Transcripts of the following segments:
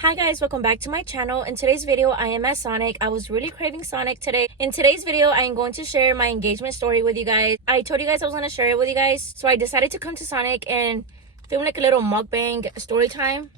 Hi guys, welcome back to my channel. In today's video, I am at Sonic. I was really craving Sonic today. In today's video, I am going to share my engagement story with you guys. I told you guys I was going to share it with you guys, so I decided to come to Sonic and film like a little mukbang story time.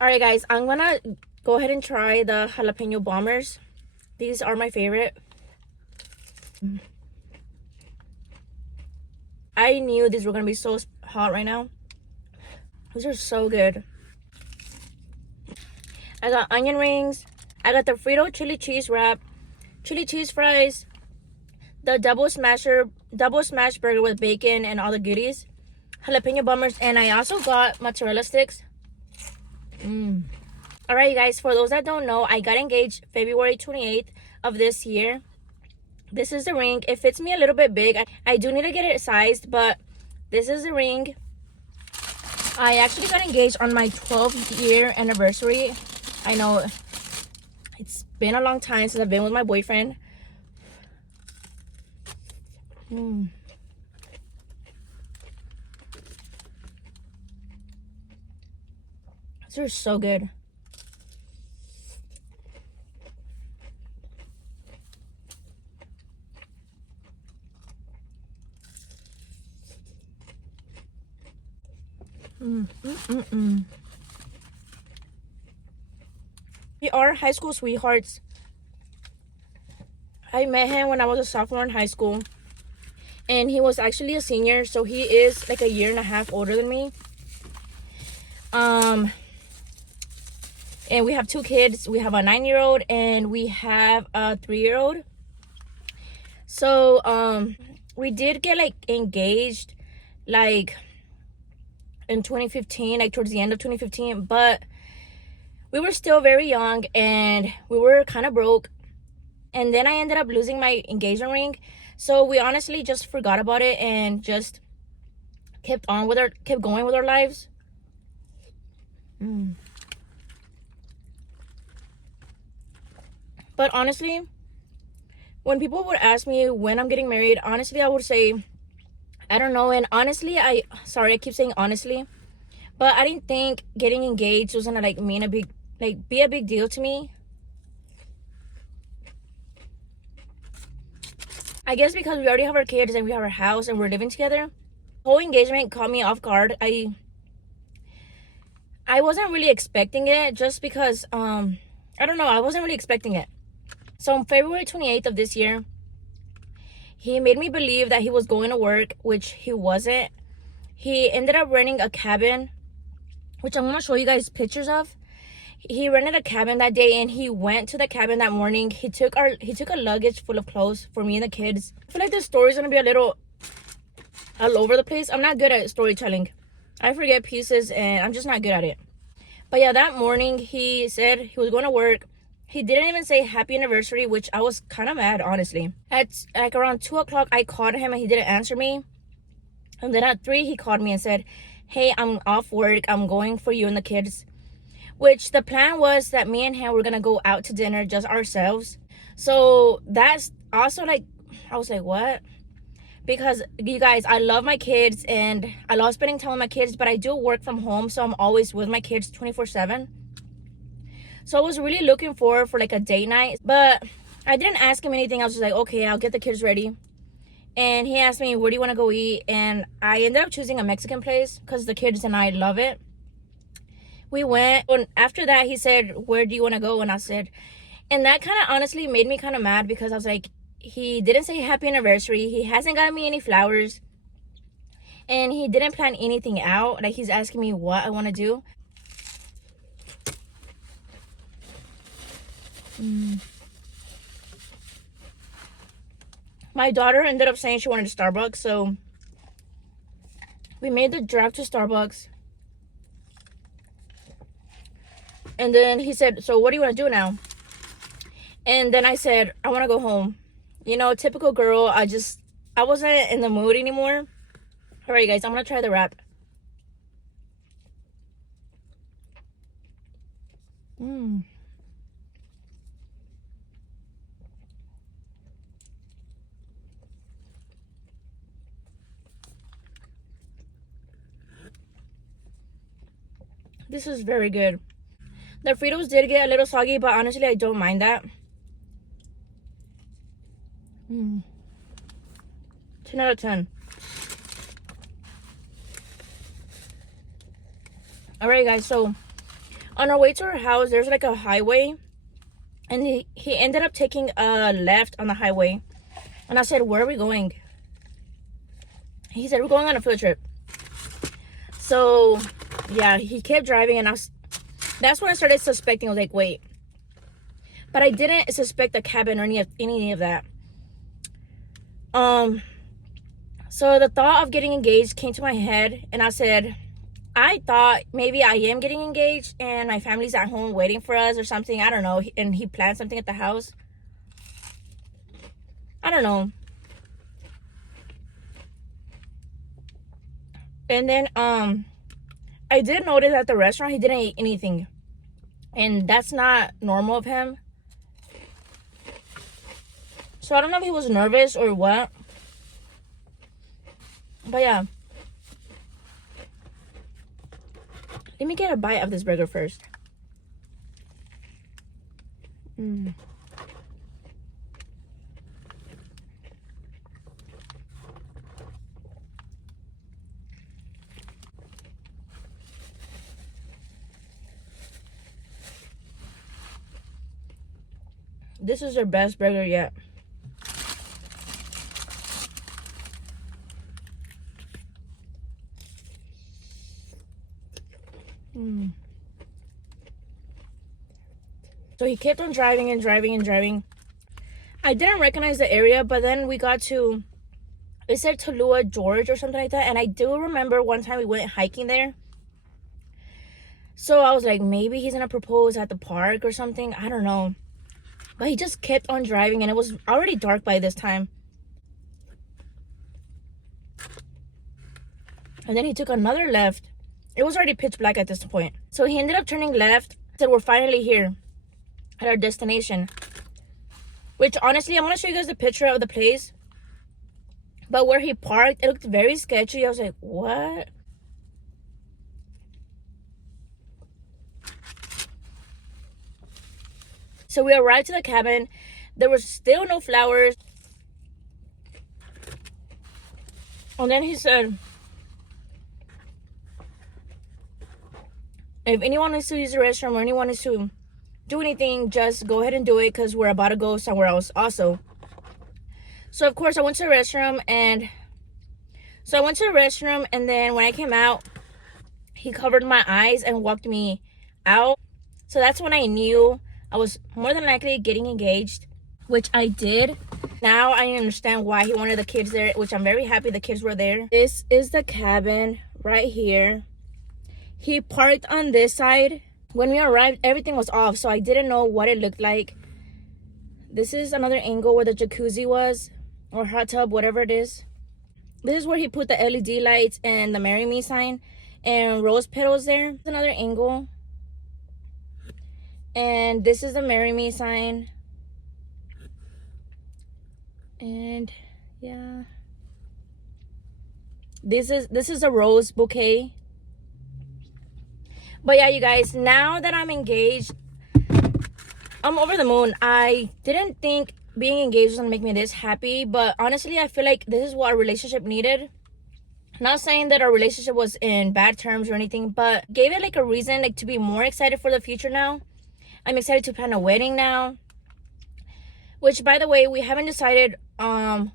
Alright guys, I'm going to go ahead and try the jalapeno bombers. These are my favorite. I knew these were going to be so hot right now. These are so good. I got onion rings. I got the Frito chili cheese wrap, chili cheese fries, the double smash burger with bacon and all the goodies, jalapeno bummers, and I also got mozzarella sticks. Alright, you guys, for those that don't know, I got engaged February 28th of this year. This is the ring. It fits me a little bit big. I do need to get it sized, but this is the ring. I actually got engaged on my 12th year anniversary. I know it's been a long time since I've been with my boyfriend. These are so good. We are high school sweethearts. I met him when I was a sophomore in high school, and he was actually a senior, so he is like a year and a half older than me. And we have two kids. We have a 9-year-old and we have a 3-year-old. So we did get like engaged like in 2015, like towards the end of 2015, but we were still very young and we were kind of broke. And then I ended up losing my engagement ring, so we honestly just forgot about it and just kept going with our lives. But honestly, when people would ask me when I'm getting married, honestly I would say I don't know. And honestly, I keep saying honestly, but I didn't think getting engaged was gonna like be a big deal to me. I guess because we already have our kids and we have our house and we're living together. The whole engagement caught me off guard. I wasn't really expecting it, just because I don't know, I wasn't really expecting it. So on February 28th of this year, he made me believe that he was going to work, which he wasn't. He ended up renting a cabin, which I'm going to show you guys pictures of. He rented a cabin that day and he went to the cabin that morning. He took a luggage full of clothes for me and the kids. I feel like this story is going to be a little all over the place. I'm not good at storytelling. I forget pieces and I'm just not good at it. But yeah, that morning he said he was going to work. He didn't even say happy anniversary, which I was kind of mad, honestly. At like around 2 o'clock, I called him and he didn't answer me. And then at 3, he called me and said, hey, I'm off work. I'm going for you and the kids. Which the plan was that me and him were going to go out to dinner, just ourselves. So that's also like, I was like, what? Because you guys, I love my kids and I love spending time with my kids, but I do work from home, so I'm always with my kids 24/7. So I was really looking for like a date night, but I didn't ask him anything. I was just like, okay, I'll get the kids ready. And he asked me, where do you want to go eat? And I ended up choosing a Mexican place because the kids and I love it. We went, and after that he said, where do you want to go? And I said, and that kind of honestly made me kind of mad, because I was like, he didn't say happy anniversary, he hasn't got me any flowers, and he didn't plan anything out. Like, he's asking me what I want to do. My daughter ended up saying she wanted a Starbucks, so we made the drive to Starbucks. And then he said, so what do you want to do now? And then I said, I want to go home. You know, typical girl. I wasn't in the mood anymore. All right, guys, I'm going to try the wrap. This is very good. The Fritos did get a little soggy, but honestly, I don't mind that. 10 out of 10. Alright, guys, so on our way to our house, there's like a highway, and he ended up taking a left on the highway. And I said, where are we going? He said, we're going on a field trip. So yeah, he kept driving, and that's when I started suspecting. I was like, wait. But I didn't suspect the cabin or any of that. So the thought of getting engaged came to my head, and I said, I thought maybe I am getting engaged and my family's at home waiting for us or something. I don't know. And he planned something at the house. I don't know. And then I did notice at the restaurant he didn't eat anything, and that's not normal of him. So I don't know if he was nervous or what, but yeah. Let me get a bite of this burger first. This is their best burger yet. So he kept on driving and driving and driving. I didn't recognize the area, but then we got to, it said Tallulah, George or something like that. And I do remember one time we went hiking there. So I was like, maybe he's gonna propose at the park or something. I don't know. But he just kept on driving, and it was already dark by this time. And then he took another left. It was already pitch black at this point. So he ended up turning left. Said, we're finally here at our destination. Which, honestly, I'm going to show you guys the picture of the place. But where he parked, it looked very sketchy. I was like, what? So we arrived to the cabin. There was still no flowers. And then he said, if anyone needs to use the restroom or anyone needs to do anything, just go ahead and do it, because we're about to go somewhere else also. So of course I went to the restroom, and then when I came out, he covered my eyes and walked me out. So that's when I knew I was more than likely getting engaged, which I did. Now I understand why he wanted the kids there, which I'm very happy the kids were there. This is the cabin right here. He parked on this side. When we arrived, everything was off, so I didn't know what it looked like. This is another angle where the jacuzzi was, or hot tub, whatever it is. This is where he put the LED lights and the marry me sign and rose petals there. Another angle. And this is the marry me sign. And yeah, this is a rose bouquet. But yeah, you guys, now that I'm engaged, I'm over the moon. I didn't think being engaged was gonna make me this happy, but honestly, I feel like this is what our relationship needed. Not saying that our relationship was in bad terms or anything, but gave it like a reason, like, to be more excited for the future now. I'm excited to plan a wedding now, which, by the way, we haven't decided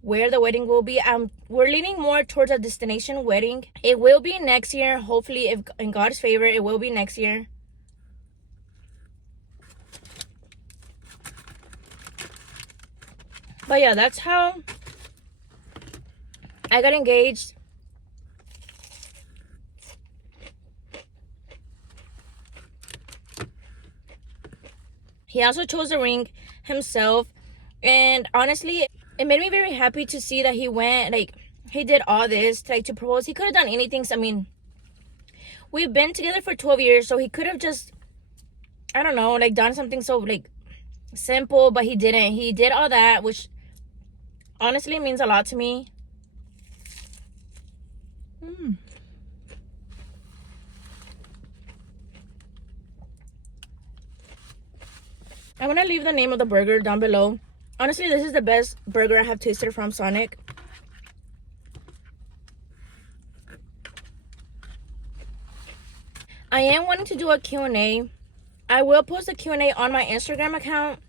where the wedding will be. We're leaning more towards a destination wedding. It will be next year, hopefully, if in God's favor, it will be next year. But yeah, that's how I got engaged. He also chose the ring himself, and honestly, it made me very happy to see that he went, like, he did all this to propose. He could have done anything. So, I mean, we've been together for 12 years, so he could have just, I don't know, like, done something so, like, simple, but he didn't. He did all that, which honestly means a lot to me. I'm gonna leave the name of the burger down below. Honestly, this is the best burger I have tasted from Sonic. I am wanting to do a Q&A. I will post a Q&A on my Instagram account.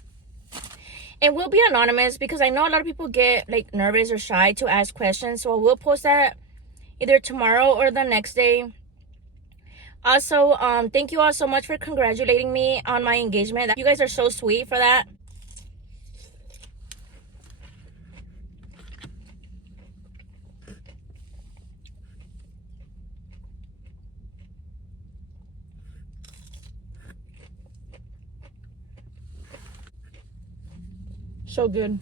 It will be anonymous because I know a lot of people get like nervous or shy to ask questions. So I will post that either tomorrow or the next day. Also, thank you all so much for congratulating me on my engagement. You guys are so sweet for that. So good.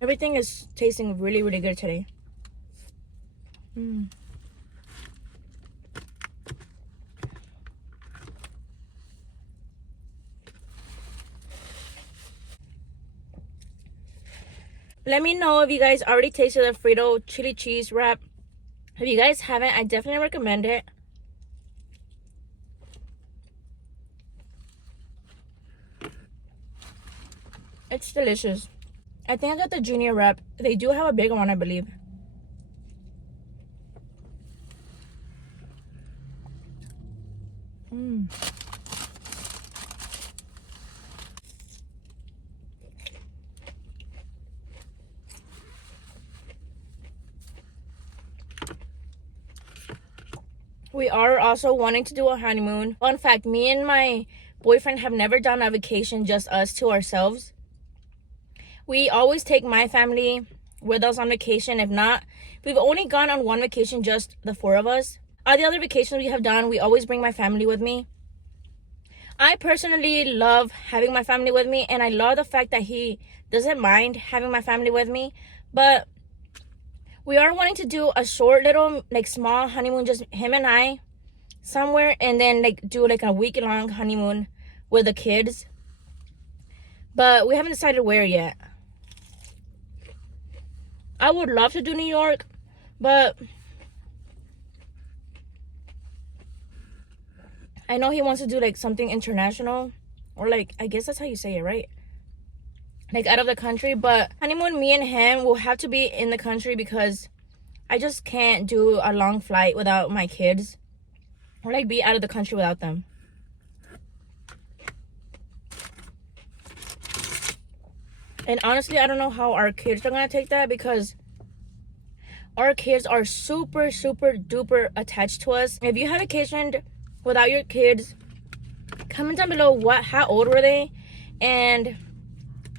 Everything is tasting really, really good today. Let me know if you guys already tasted the Frito chili cheese wrap. If you guys haven't, I definitely recommend it. It's delicious. I think I got the junior wrap. They do have a bigger one, I believe. We are also wanting to do a honeymoon. Fun fact, me and my boyfriend have never done a vacation just us to ourselves. We always take my family with us on vacation. If not, we've only gone on one vacation, just the four of us. All the other vacations we have done, we always bring my family with me. I personally love having my family with me, and I love the fact that he doesn't mind having my family with me. But we are wanting to do a short little, like, small honeymoon, just him and I, somewhere, and then, like, do, like, a week-long honeymoon with the kids. But we haven't decided where yet. I would love to do New York, but I know he wants to do, like, something international, or, like, I guess that's how you say it, right? Like, out of the country. But honeymoon, me and him will have to be in the country because I just can't do a long flight without my kids, or, like, be out of the country without them. And honestly, I don't know how our kids are gonna take that, because our kids are super, super duper attached to us. If you have vacationed without your kids, comment down below how old were they and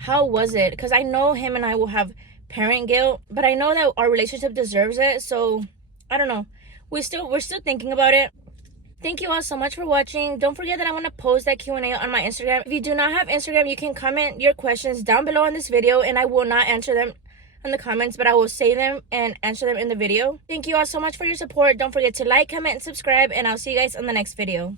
how was it? Because I know him and I will have parent guilt, but I know that our relationship deserves it. So I don't know. We're still thinking about it. Thank you all so much for watching. Don't forget that I'm going to post that Q&A on my Instagram. If you do not have Instagram, you can comment your questions down below in this video, and I will not answer them in the comments, but I will say them and answer them in the video. Thank you all so much for your support. Don't forget to like, comment, and subscribe, and I'll see you guys in the next video.